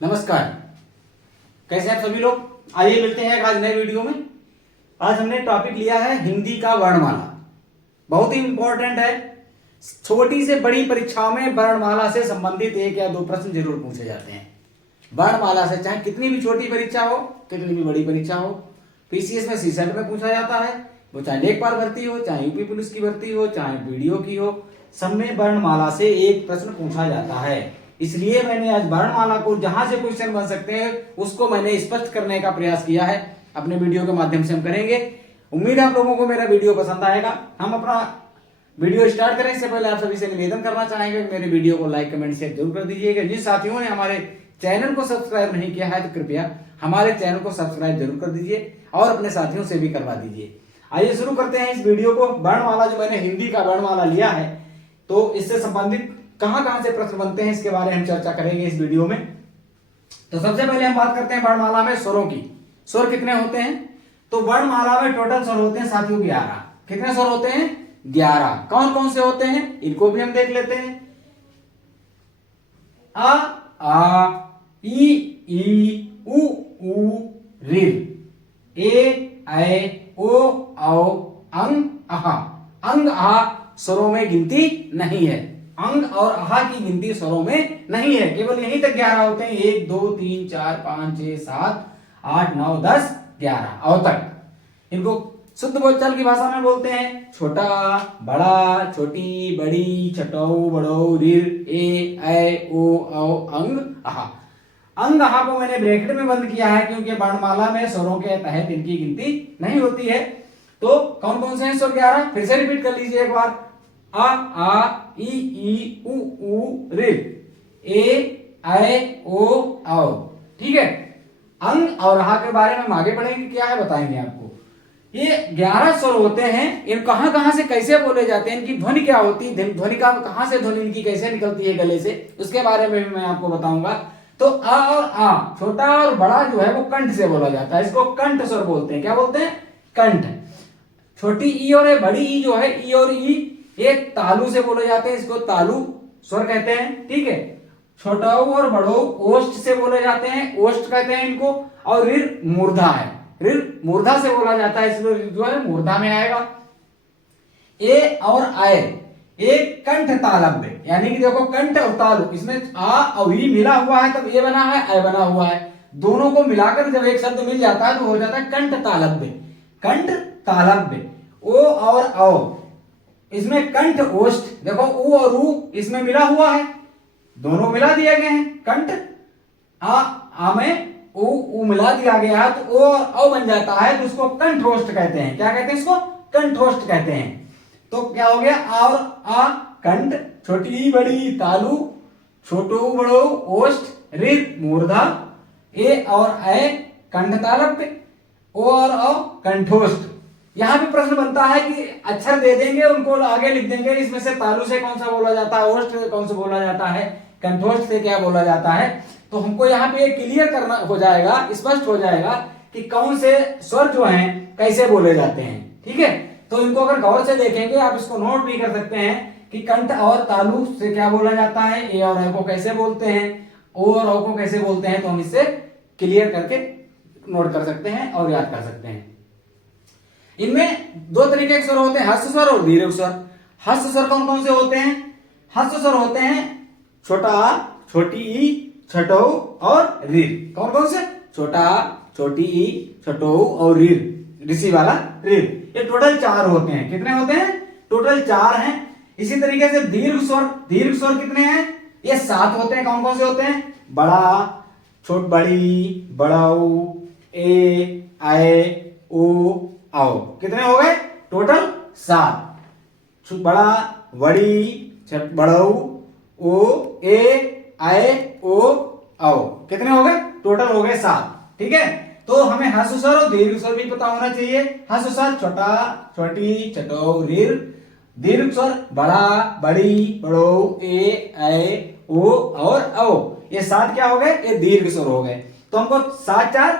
नमस्कार, कैसे हैं आप सभी लोग। आइए मिलते हैं आज नए वीडियो में। आज हमने टॉपिक लिया है हिंदी का वर्णमाला। बहुत ही इंपॉर्टेंट है। छोटी से बड़ी परीक्षाओं में वर्णमाला से संबंधित एक या दो प्रश्न जरूर पूछे जाते हैं। वर्णमाला से चाहे कितनी भी छोटी परीक्षा हो, कितनी भी बड़ी परीक्षा हो, पीसीएस में सीसेट में पूछा जाता है, वो चाहे लेखपाल भर्ती हो, चाहे यूपी पुलिस की भर्ती हो, चाहे वीडियो की हो, सब में वर्णमाला से एक प्रश्न पूछा जाता है। इसलिए मैंने आज वर्णमाला को जहां से क्वेश्चन बन सकते हैं उसको मैंने स्पष्ट करने का प्रयास किया है। अपने वीडियो के माध्यम से हम करेंगे। उम्मीद है आप लोगों को मेरा वीडियो पसंद आएगा। हम अपना वीडियो स्टार्ट करें इससे पहले आप सभी से निवेदन करना चाहेंगे कि मेरे वीडियो को लाइक कमेंट शेयर जरूर कर दीजिएगा। जिन साथियों ने हमारे चैनल को सब्सक्राइब नहीं किया है तो कृपया हमारे चैनल को सब्सक्राइब जरूर कर दीजिए और अपने साथियों से भी करवा दीजिए। आइए शुरू करते हैं इस वीडियो को। वर्णमाला जो मैंने हिंदी का वर्णमाला लिया है तो इससे संबंधित कहां कहां से प्रश्न बनते हैं इसके बारे में हम चर्चा करेंगे इस वीडियो में। तो सबसे पहले हम बात करते हैं वर्णमाला में स्वरों की। स्वर कितने होते हैं? तो वर्णमाला में टोटल स्वर होते हैं साथियों 11। कितने स्वर होते हैं? 11। कौन कौन से होते हैं इनको भी हम देख लेते हैं। आ, ई, उ, ऋ, ए, ऐ, ओ, औ, अंग, अहा। अंग अहा स्वरों में गिनती नहीं है। अंग और अहा की गिनती स्वरों में नहीं है। केवल यहीं तक 11 होते हैं। 1 2 3 4 5 6 7 8 9 10 11 और तक। इनको शुद्ध बोलचाल की भाषा में बोलते हैं छोटा, बड़ा, छोटी, बड़ी, छटौ, बड़ौ, ऋ, ए, ऐ, ओ, औ, अंग, अहा। अंग अहा को मैंने ब्रैकेट में बंद किया है क्योंकि वर्णमाला में स्वरों के तहत इनकी गिनती नहीं होती है। तो कौन कौन से हैं स्वर 11? फिर से रिपीट कर लीजिए एक बार। आ, ई, उ, ऋ, ए, ऐ, ओ, औ। ठीक है। अंग और अहा के बारे में हम आगे बढ़ेंगे, क्या है बताएंगे आपको। ये 11 स्वर होते हैं। इन कहां कहां से कैसे बोले जाते हैं, इनकी ध्वनि क्या होती है, ध्वनि का कहां से ध्वनि इनकी कैसे निकलती है गले से, उसके बारे में भी मैं आपको बताऊंगा। तो आ और आ, छोटा और बड़ा जो है वो कंठ से बोला जाता है। इसको कंठ स्वर बोलते हैं। क्या बोलते हैं? कंठ। छोटी ई और बड़ी ई जो है, ई और ई एक तालु से बोले जाते हैं। इसको तालु स्वर कहते हैं। ठीक है। छोटा और बड़ो ओष्ठ से बोले जाते हैं, ओष्ठ कहते हैं इनको। और ऋ मूर्धा है, ऋ मूर्धा से बोला जाता है, इसलिए जो है मूर्धा में आएगा। ए और आय एक कंठ तालव्य, यानी कि देखो कंठ और तालु, इसमें आ और ई मिला हुआ है तब ए बना है, आय बना हुआ है। दोनों को मिलाकर जब एक शब्द मिल जाता है तो हो जाता है कंठ तालव्य। कंठ तालव्य। ओ और औ, इसमें कंठ ओष्ठ, देखो उ और उ इसमें मिला हुआ है, दोनों मिला दिए गए हैं। कंठ आ में उ मिला दिया गया है तो ओ और औ बन जाता है, तो उसको कंठोष्ठ कहते हैं। क्या कहते हैं इसको? कंठोष्ठ कहते हैं। तो क्या हो गया? आ और आ कंठ, छोटी बड़ी तालु, छोटो बड़ो ओष्ठ, ऋ मूर्धा, ए और ऐ कंठ तालव्य, ओ और औ कंठोष्ठ। यहां भी प्रश्न बनता है कि अक्षर दे देंगे, उनको आगे लिख देंगे, इसमें से तालु से कौन सा बोला जाता है, ओष्ठ से कौन सा बोला जाता है, कंठोष्ठ से क्या बोला जाता है। तो हमको यहाँ पे क्लियर करना हो जाएगा, स्पष्ट हो जाएगा कि कौन से स्वर जो हैं कैसे बोले जाते हैं। ठीक है। तो इनको अगर गौर से देखेंगे आप इसको नोट भी कर सकते हैं कि कंठ और तालु से क्या बोला जाता है, ए और ऐ को कैसे बोलते हैं, ओ और औ को कैसे बोलते हैं। तो हम इससे क्लियर करके नोट कर सकते हैं और याद कर सकते हैं। इनमें दो तरीके के स्वर होते हैं, हस्त स्वर और दीर्घ स्वर। हस्त स्वर कौन कौन से होते हैं? हस्त स्वर होते हैं छोटा आ, छोटी ई, छठौ और ऋ। कौन कौन से? छोटा आ, छोटी ई, छठौ और ऋ, ऋषि वाला ऋ। ये टोटल 4 होते हैं। कितने होते हैं? टोटल 4 हैं। इसी तरीके से दीर्घ स्वर, दीर्घ स्वर कितने हैं? ये 7 होते हैं। कौन कौन से होते हैं? बड़ा, छोट बड़ी, बड़ाऊ, ए, आय, ओ, आओ। कितने हो गए? टोटल 7। बड़ा, बड़ी, बड़ऊ, ओ, ए, आय, ओ, आओ। कितने हो गए? टोटल हो गए 7। ठीक है। तो हमें हस्त स्वर और दीर्घ स्वर भी पता होना चाहिए। हस्त स्वर छोटा, छोटी, छठौ, ऋ। दीर्घ स्वर बड़ा, बड़ी, बड़ो, ए, ऐ, ओ और औ। ये 7 क्या हो गए? ये दीर्घ स्वर हो गए। तो हमको 7 4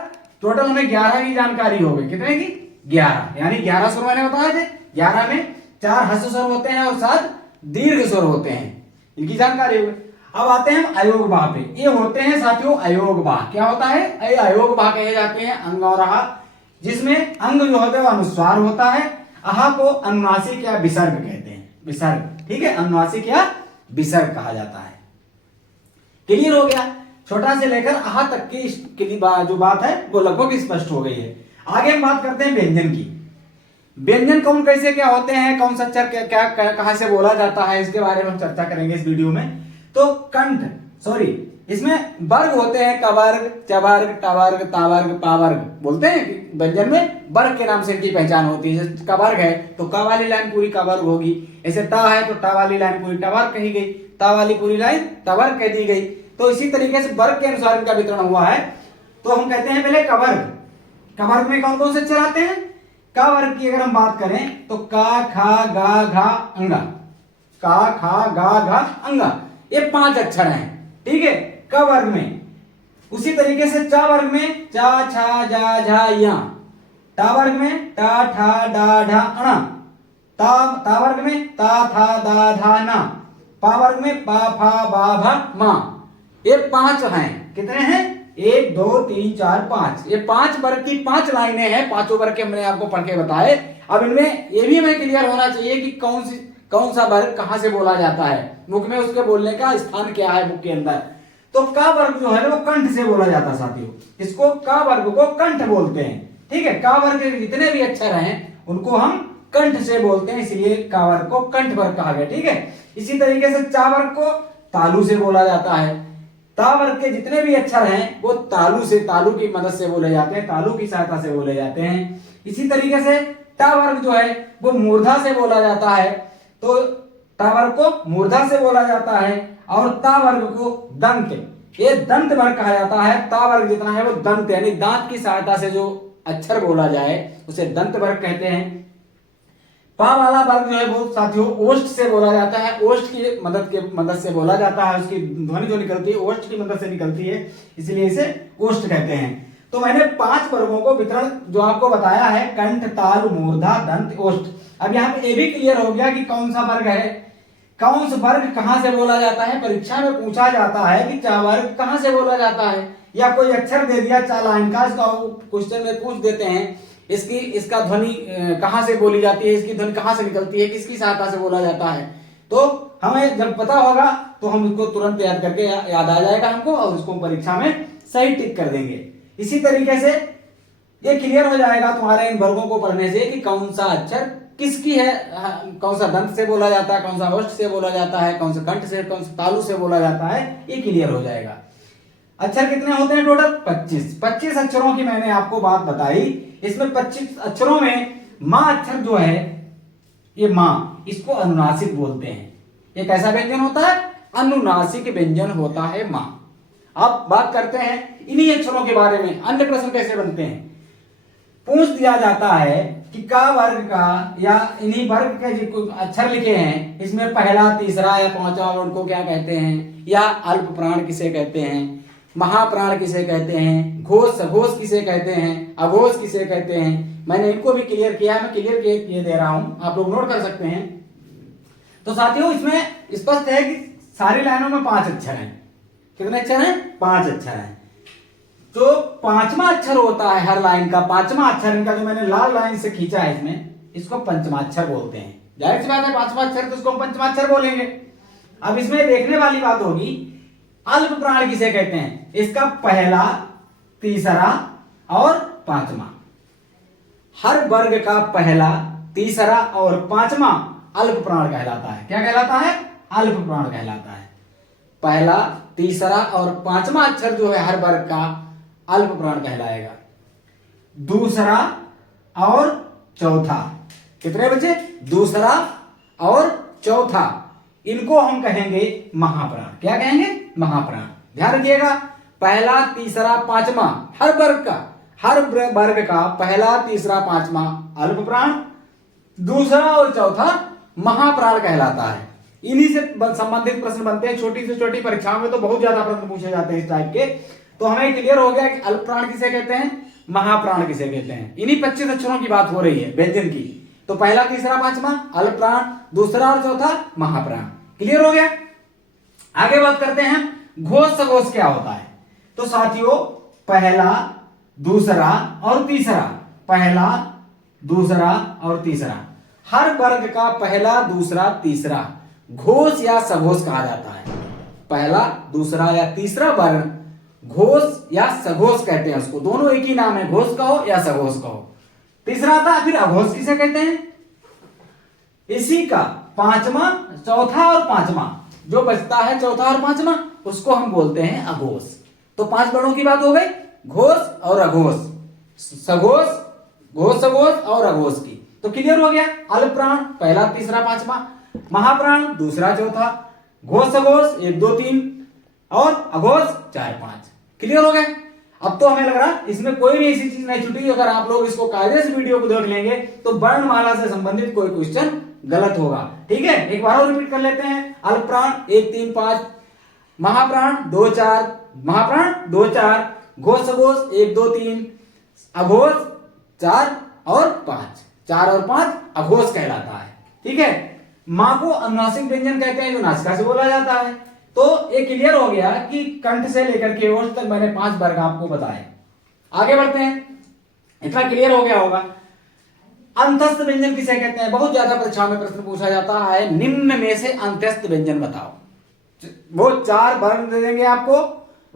टोटल हमें 11 की जानकारी हो गई। कितने की? 11। यानी 11 स्वर मैंने बताए थे। 11 में 4 हस्त स्वर होते हैं और 7 दीर्घ स्वर होते हैं। इनकी जानकारी हो गई। अब आते हैं हम अयोग वाह पे। ये होते हैं साथियों अयोग वाह। क्या होता है? ये अयोग वाह कहे जाते हैं अंग और आहा, जिसमें अंग जो होता है वो अनुस्वार होता है, आहा को अनुनासिक या विसर्ग कहते हैं। विसर्ग, ठीक है, अनुनासिक या विसर्ग कहा जाता है। क्लियर हो गया? छोटा से लेकर आहा तक की जो बात है वो लगभग स्पष्ट हो गई है। आगे हम बात करते हैं व्यंजन की। व्यंजन कौन कैसे क्या होते हैं, कौन सा अक्षर क्या कहां से बोला जाता है, इसके बारे में हम चर्चा करेंगे इस वीडियो में। तो कंठ, सॉरी, इसमें वर्ग होते हैं, कवर्ग, चवर्ग, टवर्ग, तावर्ग, पावर्ग बोलते हैं कि व्यंजन में वर्ग के नाम से इनकी पहचान होती है। जैसे कवर्ग है तो क वाली लाइन पूरी कवर्ग होगी, ऐसे टा है तो टा वाली लाइन पूरी टवर्ग कही गई, ता वाली पूरी लाइन तवर्ग कह दी गई। तो इसी तरीके से वर्ग के अनुसार इनका वितरण हुआ है। तो हम कहते हैं पहले कवर्ग। कवर्ग में कौन कौन से अक्षर आते हैं? का वर्ग की अगर हम बात करें तो का, खा, गा, घा, अंगा। का, खा, गा, घा, अंगा, ये 5 अक्षर हैं, ठीक है, क वर्ग में। उसी तरीके से चा वर्ग में चा, छा, जा, झा, या। टा वर्ग में टा, ठा, डा, ढा, अणा। ता वर्ग में ता, था, दा, धा, ना। पा वर्ग में पा, फा, बा, भा, मा। ये 5 हैं। कितने हैं? 1 2 3 4 5। ये 5 वर्ग की 5 लाइनें हैं। पांचों वर्ग के हमने आपको पढ़ के बताए। अब इनमें ये भी हमें क्लियर होना चाहिए कि कौन सा वर्ग कहां से बोला जाता है, मुख में उसके बोलने का स्थान क्या है मुख के अंदर। तो का वर्ग जो है वो कंठ से बोला जाता है साथियों। इसको का वर्ग को कंठ बोलते हैं, ठीक है। का वर्ग के जितने भी अक्षर हैं उनको हम कंठ से बोलते हैं, इसलिए का वर्ग को कंठ वर्ग कहा गया, ठीक है। इसी तरीके से चा वर्ग को तालु से बोला जाता है। ता वर्ग के जितने भी अक्षर हैं वो तालु की मदद से बोले जाते हैं, तालु की सहायता से बोले जाते हैं। इसी तरीके से टा वर्ग जो है वो मूर्धा से बोला जाता है। तो टा वर्ग को मूर्धा से बोला जाता है और ता वर्ग को दंत, ये दंत वर्ग कहा जाता है। ता वर्ग जितना है वो दंत यानी दांत की सहायता से जो अक्षर बोला जाए उसे दंत वर्ग कहते हैं। पा वाला वर्ग जो है वो साथियों ओष्ठ से बोला जाता है, ओष्ठ की मदद से बोला जाता है। उसकी ध्वनि जो निकलती है ओष्ठ की मदद से निकलती है, इसलिए इसे ओष्ठ कहते हैं। तो मैंने 5 वर्गों को वितरण जो आपको बताया है, कंठ, तालु, मूर्धा, दंत, ओष्ठ। अब यहाँ पे ये भी क्लियर हो गया कि कौन सा वर्ग है, कौन सा वर्ग कहां से बोला जाता है। परीक्षा में पूछा जाता है कि चा वर्ग कहां से बोला जाता है, या कोई अक्षर दे दिया चा लाइन का, इसका क्वेश्चन में पूछ देते हैं इसका ध्वनि कहां से बोली जाती है, इसकी ध्वनि कहां से निकलती है, किसकी सहायता से बोला जाता है। तो हमें जब पता होगा तो हम उसको तुरंत याद करके याद आ जाएगा हमको, और उसको परीक्षा में सही टिक कर देंगे। इसी तरीके से ये क्लियर हो जाएगा तुम्हारे इन वर्गों को पढ़ने से कि कौन सा अक्षर किसकी है, कौन सा दंत से बोला जाता है, कौन सा ओष्ठ से बोला जाता है, कौन सा कंठ से, कौन सा तालु से बोला जाता है, ये क्लियर हो जाएगा। अक्षर कितने होते हैं टोटल? 25 अक्षरों की मैंने आपको बात बताई। इसमें 25 अक्षरों में मां अक्षर जो है, ये मां, इसको अनुनासिक बोलते हैं। ये कैसा व्यंजन होता है? अनुनासिक व्यंजन होता है मां। अब बात करते हैं इन्हीं अक्षरों के बारे में, अन्य प्रश्न कैसे बनते हैं। पूछ दिया जाता है कि का वर्ग का या इन्हीं वर्ग के जो अक्षर लिखे हैं इसमें पहला, तीसरा या पांचवा उनको क्या कहते हैं, या अल्प प्राण किसे कहते हैं, महाप्राण किसे कहते हैं, घोष सघोष किसे कहते हैं, अघोष किसे कहते हैं। मैंने इनको भी क्लियर किया है, मैं क्लियर किए दे रहा हूं, आप लोग नोट कर सकते हैं। तो साथियों इसमें स्पष्ट है कि सारी लाइनों में 5 अक्षर हैं। कितने अक्षर हैं? 5 अक्षर हैं। जो 5वां अक्षर होता है हर लाइन का, 5वां अक्षर इनका जो मैंने लाल लाइन से खींचा है इसमें, इसको पंचमां अक्षर बोलते हैं। जाहिर सी बात है 5वां अक्षर तो उसको हम पंचमां अक्षर बोलेंगे। अब इसमें देखने वाली बात होगी अल्प प्राण किसे कहते हैं। इसका पहला, तीसरा और 5वां, हर वर्ग का पहला, तीसरा और 5वां अल्प प्राण कहलाता है। क्या कहलाता है? अल्प प्राण कहलाता है। पहला, तीसरा और 5वां अक्षर जो है हर वर्ग का अल्प प्राण कहलाएगा। दूसरा और चौथा, कितने बचे? दूसरा और चौथा, इनको हम कहेंगे महाप्राण। क्या कहेंगे? महाप्राण। ध्यान रखिएगा, पहला, तीसरा, 5वां हर वर्ग का पहला, तीसरा, 5वां अल्प प्राण, दूसरा और चौथा महाप्राण कहलाता है। इन्हीं से संबंधित प्रश्न बनते हैं। छोटी से छोटी परीक्षाओं में तो बहुत ज्यादा प्रश्न पूछे जाते हैं इस टाइप के। तो हमें क्लियर हो गया कि अल्प प्राण किसे कहते हैं, महाप्राण किसे कहते हैं। इन्हीं 25 अक्षरों की बात हो रही है व्यंजन की। तो पहला, तीसरा, 5वां अल्प प्राण, दूसरा और चौथा महाप्राण। क्लियर हो गया? आगे बात करते हैं घोष सघोष क्या होता है। तो साथियों पहला, दूसरा और तीसरा, पहला, दूसरा और तीसरा, हर वर्ग का पहला, दूसरा, तीसरा घोष या सघोष कहा जाता है। पहला, दूसरा या तीसरा वर्ण घोष या सघोष कहते हैं उसको, दोनों एक ही नाम है, घोष कहो या सघोष कहो। तीसरा आता है फिर अघोष, किसे कहते हैं? इसी का पांचवा, चौथा और पांचवा जो बचता है, चौथा और पांचवा, उसको हम बोलते हैं अघोष। तो 5 वर्णों की बात हो गई, घोष और अघोष, सघोष, घोष सघोष और अघोष की। तो क्लियर हो गया। अल्प प्राण पहला, तीसरा, पांचवा, महाप्राण दूसरा, चौथा, घोष सघोष 1 2 3 और अघोष 4 5। क्लियर हो गए। अब तो हमें लग रहा है इसमें कोई भी ऐसी चीज नहीं छूटी। अगर आप लोग इसको कायदे से वीडियो को देख लेंगे तो वर्णमाला से संबंधित कोई क्वेश्चन गलत होगा। ठीक है, एक बार और रिपीट कर लेते हैं। अल्प प्राण 1 3 5, महाप्राण 2 4, महाप्राण 2 4, घोष सघोष 1 2 3, अघोष 4 और 5, 4 और 5 अघोष कहलाता है। ठीक है, मां को अनुनासिक व्यंजन कहते हैं जो नासिका से बोला जाता है। तो ये क्लियर हो गया कि कंठ से लेकर के ओष्ठ तक मैंने 5 वर्ग आपको बताए। आगे बढ़ते हैं, इतना क्लियर हो गया होगा। अंतस्थ व्यंजन किसे कहते हैं? बहुत ज्यादा परीक्षा में प्रश्न पूछा जाता है, निम्न में से अंतस्थ व्यंजन बताओ। वो 4 वर्ण दे देंगे आपको,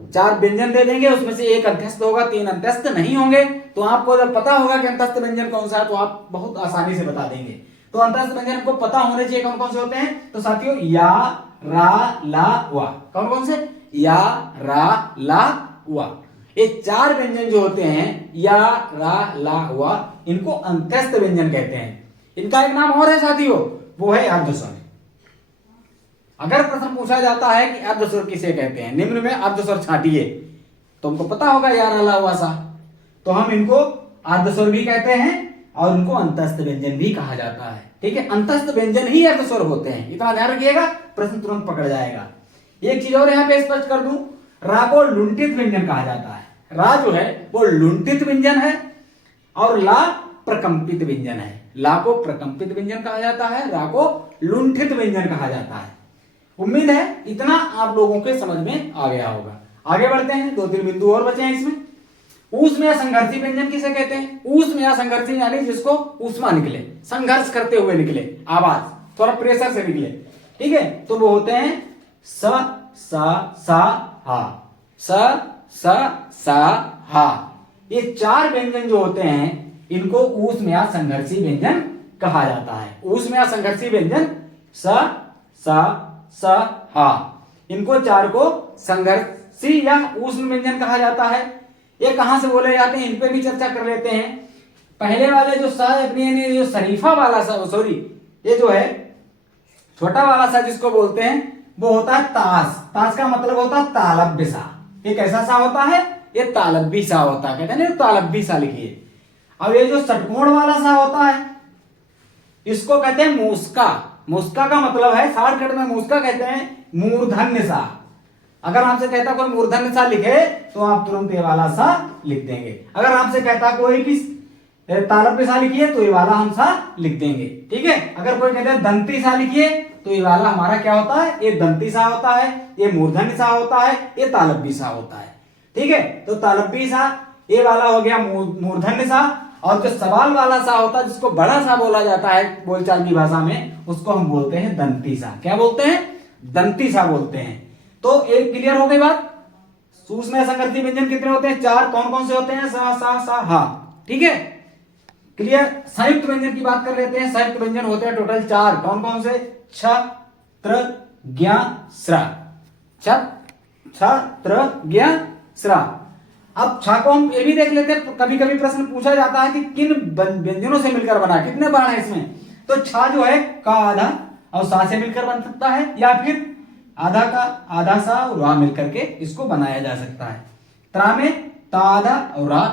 4 व्यंजन दे देंगे, उसमें से एक अंत्यस्थ होगा, 3 अंत्यस्थ नहीं होंगे। तो आपको जब पता होगा कि अंतस्थ व्यंजन कौन सा है तो आप बहुत आसानी से बता देंगे। तो अंतस्थ व्यंजन को पता होने चाहिए कौन कौन से होते हैं। तो साथियों या, रा, ला, वा, कौन कौन से? या, रा, ला, वा, ये 4 व्यंजन जो होते हैं, या, रा, ला, वा, इनको अंत्यस्थ व्यंजन कहते हैं। इनका एक नाम और है साथियों, वो है अर्धस्वर। अगर प्रश्न पूछा जाता है कि अर्धस्वर किसे कहते हैं, निम्न में अर्धस्वर छांटिए, तो हमको पता होगा या, रा, ला, वा, सा। तो हम इनको अर्धस्वर भी कहते हैं और इनको अंतस्थ व्यंजन भी कहा जाता है। ठीक है, अंतस्थ व्यंजन ही अर्धस्वर होते हैं, इतना ध्यान रखिएगा, प्रश्न तुरंत पकड़ जाएगा। एक चीज और यहाँ पे स्पष्ट कर दूं, रा को लुंठित व्यंजन कहा जाता है। रा जो है वो लुंठित व्यंजन है और ला प्रकंपित व्यंजन है। ला को प्रकंपित व्यंजन कहा जाता है, रा को लुंठित व्यंजन कहा जाता है। उम्मीद है इतना आप लोगों के समझ में आ गया होगा। आगे बढ़ते हैं, 2-3 बिंदु और बचे हैं इसमें। ऊष्म या संघर्षी व्यंजन किसे कहते हैं? ऊष्म या संघर्षी यानी जिसको ऊष्मा निकले, संघर्ष करते हुए निकले, आवाज थोड़ा प्रेशर से निकले। ठीक है, तो वो होते हैं स, सा, हा, स, सा, हा। ये 4 व्यंजन जो होते हैं इनको ऊष्म या संघर्षी व्यंजन कहा जाता है। ऊष्म या संघर्षी व्यंजन स, हा, इनको 4 को संघर्षी या ऊष्म व्यंजन कहा जाता है। ये कहां से बोले जाते हैं, इन पे भी चर्चा कर लेते हैं। पहले वाले जो सा अपनी जो शरीफा वाला सा, सॉरी ये जो है छोटा वाला सा जिसको बोलते हैं वो होता है तास। तास का मतलब होता है तालब्य सा। ये कैसा सा होता है? ये तालब्य सा होता है, कहते हैं ना तालब्य सा लिखिए। अब ये जो षटकोण वाला सा होता है इसको कहते हैं मूसका। मूसका का मतलब है, शॉर्टकट में मूसका कहते हैं मूर्धन्य सा। अगर आपसे कहता कोई मूर्धन्य सा लिखे तो आप तुरंत ये वाला सा लिख देंगे। अगर आपसे कहता कोई किस तालब्य सा लिखिए तो ये वाला हम सा लिख देंगे। ठीक है, अगर कोई कहता है दंती सा लिखिए तो ये वाला हमारा क्या होता है? ये दंती सा होता है, ये मूर्धन्य सा होता है, ये तालब्य सा होता है। ठीक है, तो तालब्य सा ये वाला हो गया मूर्धन्य सा। और जो सवाल वाला सा होता है जिसको बड़ा सा बोला जाता है बोलचाल की भाषा में, उसको हम बोलते हैं दंती सा। क्या बोलते हैं? दंती सा बोलते हैं। तो एक क्लियर हो गई बात। सूक्ष्म संघर्षी व्यंजन कितने होते हैं? 4। कौन कौन से होते हैं? सा, हा। ठीक है, क्लियर। संयुक्त व्यंजन की बात कर लेते हैं। संयुक्त व्यंजन होते हैं टोटल 4। कौन कौन से? छ, त्र, ज्ञ, स्र। छ, त्र, ज्ञ, स्र। अब छा को हम ये भी देख लेते हैं, कभी कभी प्रश्न पूछा जाता है कि किन व्यंजनों से मिलकर बना, कितने बाण है इसमें? तो छा जो है का आधा और सा से मिलकर बन सकता है, या फिर आधा का आधा सा और रा मिलकर के इसको बनाया जा सकता है। त्रा में ता आधा और रा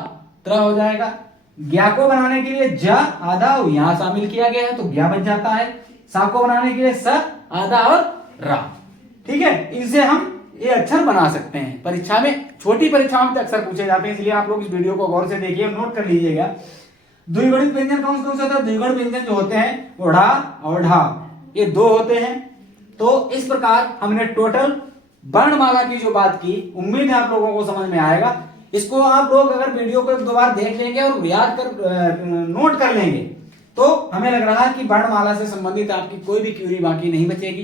त्रा हो जाएगा। ज्ञा को बनाने के लिए ज आधा और यहां शामिल किया गया है तो ज्ञा बन जाता है। सा को बनाने के लिए स आधा और रा। ठीक है, इनसे हम ये अक्षर बना सकते हैं। परीक्षा में, छोटी परीक्षाओं में अक्सर पूछे जाते हैं, इसलिए आप लोग इस वीडियो को गौर से देखिए, नोट कर लीजिएगा। द्विगुणित व्यंजन कौन कौन से होते हैं? द्विगुण व्यंजन जो होते हैं वो ढा और ढा, ये 2 होते हैं। तो इस प्रकार हमने टोटल वर्णमाला की जो बात की, उम्मीद है आप लोगों को समझ में आएगा। इसको आप लोग अगर वीडियो को एक दो बार देख लेंगे और याद कर नोट कर लेंगे तो हमें लग रहा है कि वर्णमाला से संबंधित आपकी कोई भी क्यूरी बाकी नहीं बचेगी।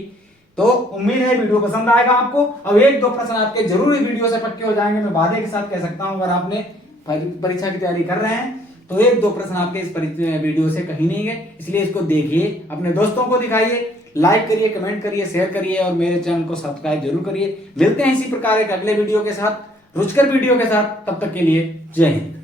तो उम्मीद है वीडियो पसंद आएगा आपको। अब एक दो प्रश्न आपके जरूर इस वीडियो से पक्के हो जाएंगे, मैं वादे के साथ कह सकता हूं। अगर आपने परीक्षा की तैयारी कर रहे हैं तो एक दो प्रश्न आपके इस वीडियो से कहीं नहीं गए, इसलिए इसको देखिए, अपने दोस्तों को दिखाइए, लाइक करिए, कमेंट करिए, शेयर करिए और मेरे चैनल को सब्सक्राइब जरूर करिए। मिलते हैं इसी प्रकार एक अगले वीडियो के साथ, रुचिकर वीडियो के साथ। तब तक के लिए जय हिंद।